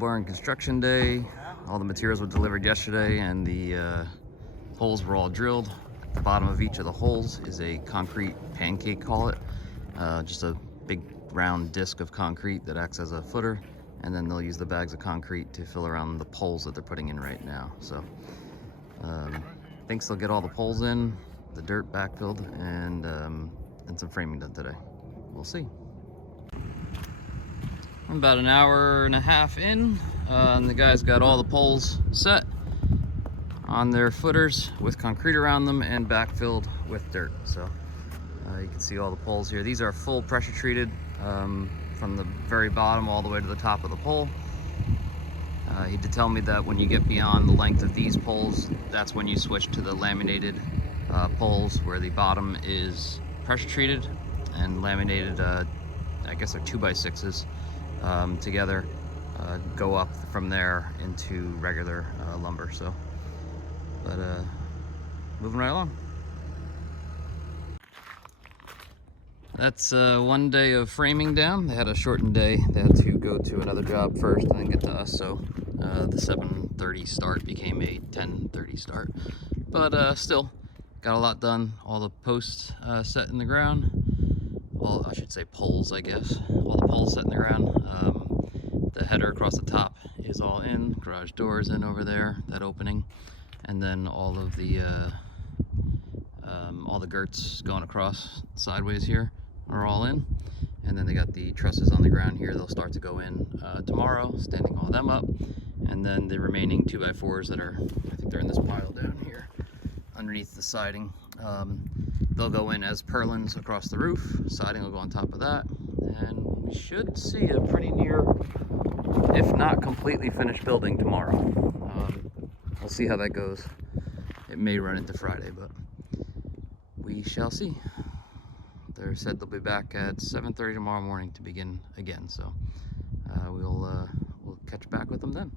barn construction day. All the materials were delivered yesterday and the holes were all drilled. At the bottom of each of the holes is a concrete pancake, call it. Just a big round disc of concrete that acts as a footer, and then they'll use the bags of concrete to fill around the poles that they're putting in right now. So thinks they'll get all the poles in, the dirt backfilled, and some framing done today. We'll see. I'm about an hour and a half in, and the guys got all the poles set on their footers with concrete around them and backfilled with dirt. So you can see all the poles here. These are full pressure treated from the very bottom all the way to the top of the pole. He did tell me that when you get beyond the length of these poles, that's when you switch to the laminated poles, where the bottom is pressure treated and laminated. I guess they're 2x6s together, go up from there into regular lumber. So, but moving right along. That's one day of framing down. They had a shortened day. They had to go to another job first and then get to us. So the 7:30 start became a 10:30 start. But still, got a lot done. All the posts set in the ground. Well, I should say poles, I guess. All the poles set in the ground. The header across the top is all in. Garage doors in over there, that opening. And then all of the girts going across sideways here are all in. And then they got the trusses on the ground here. They'll start to go in tomorrow, standing all of them up. And then the remaining 2x4s that are, I think they're in this pile down here underneath the siding. They'll go in as purlins across the roof. Siding will go on top of that. And we should see a pretty near, if not completely finished building tomorrow. We'll see how that goes. It may run into Friday, but we shall see. They said they'll be back at 7:30 tomorrow morning to begin again. So we'll catch back with them then.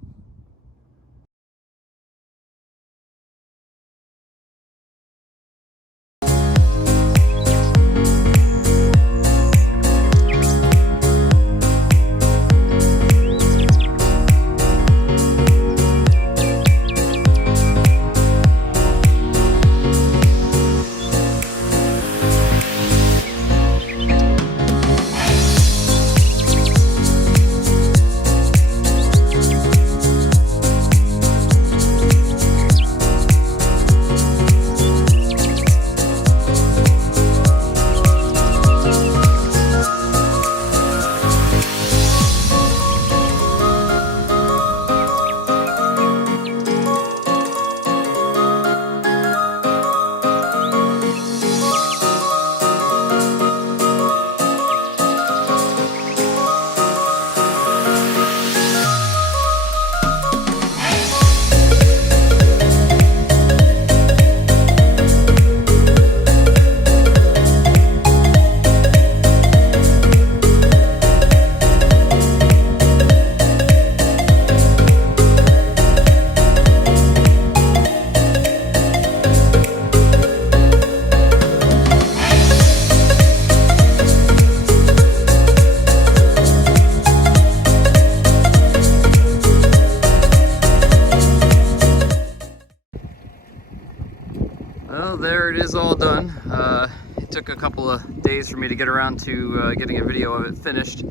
Well, there it is, all done. It took a couple of days for me to get around to getting a video of it finished.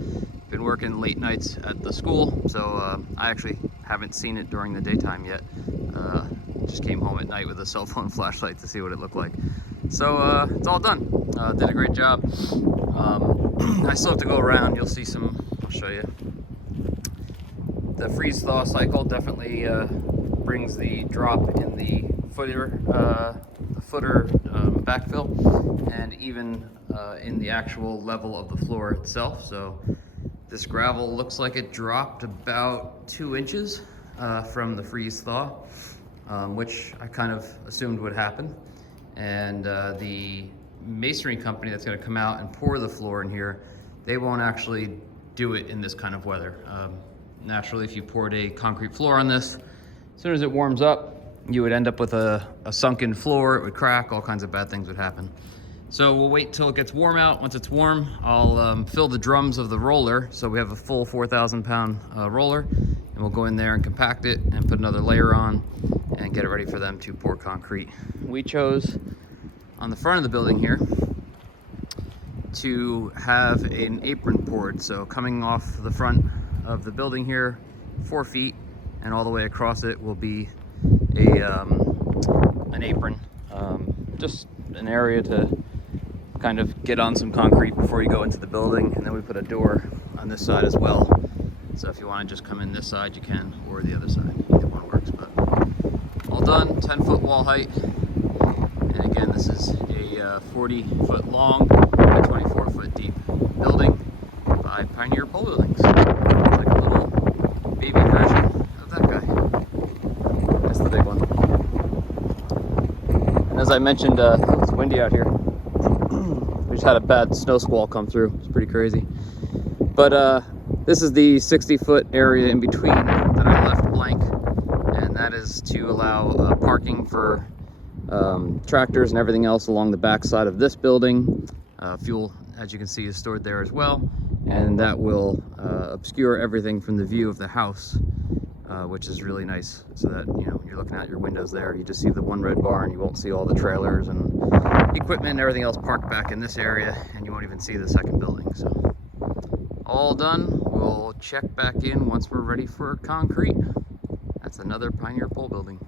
Been working late nights at the school, so I actually haven't seen it during the daytime yet. Just came home at night with a cell phone flashlight to see what it looked like. So it's all done. Did a great job. I still have to go around. You'll see some, I'll show you. The freeze thaw cycle definitely brings the drop in the footer backfill, and even in the actual level of the floor itself. So this gravel looks like it dropped about 2 inches from the freeze thaw, which I kind of assumed would happen. And the masonry company that's going to come out and pour the floor in here, they won't actually do it in this kind of weather. Naturally, if you poured a concrete floor on this, as soon as it warms up, you would end up with a sunken floor. It would crack, all kinds of bad things would happen. So we'll wait till it gets warm out. Once it's warm, I'll fill the drums of the roller. So we have a full 4,000 pound roller, and we'll go in there and compact it and put another layer on and get it ready for them to pour concrete. We chose on the front of the building here to have an apron poured. So coming off the front of the building here, 4 feet, and all the way across it will be an apron, just an area to kind of get on some concrete before you go into the building. And then we put a door on this side as well. So if you want to just come in this side, you can, or the other side. Either one works, but all done. 10-foot wall height. And again, this is a 40-foot long by 24-foot deep building by Pioneer Pole Buildings. Like a little baby version of that guy. That's the big one. And as I mentioned, it's windy out here. We just had a bad snow squall come through. It's pretty crazy. But this is the 60-foot area in between that I left blank, and that is to allow parking for tractors and everything else along the back side of this building. Fuel, as you can see, is stored there as well, and that will obscure everything from the view of the house, which is really nice, so that, you know, when you're looking out your windows there, you just see the one red bar and you won't see all the trailers and equipment and everything else parked back in this area, and you won't even see the second building. So all done. We'll check back in once we're ready for concrete. That's another Pioneer Pole Building.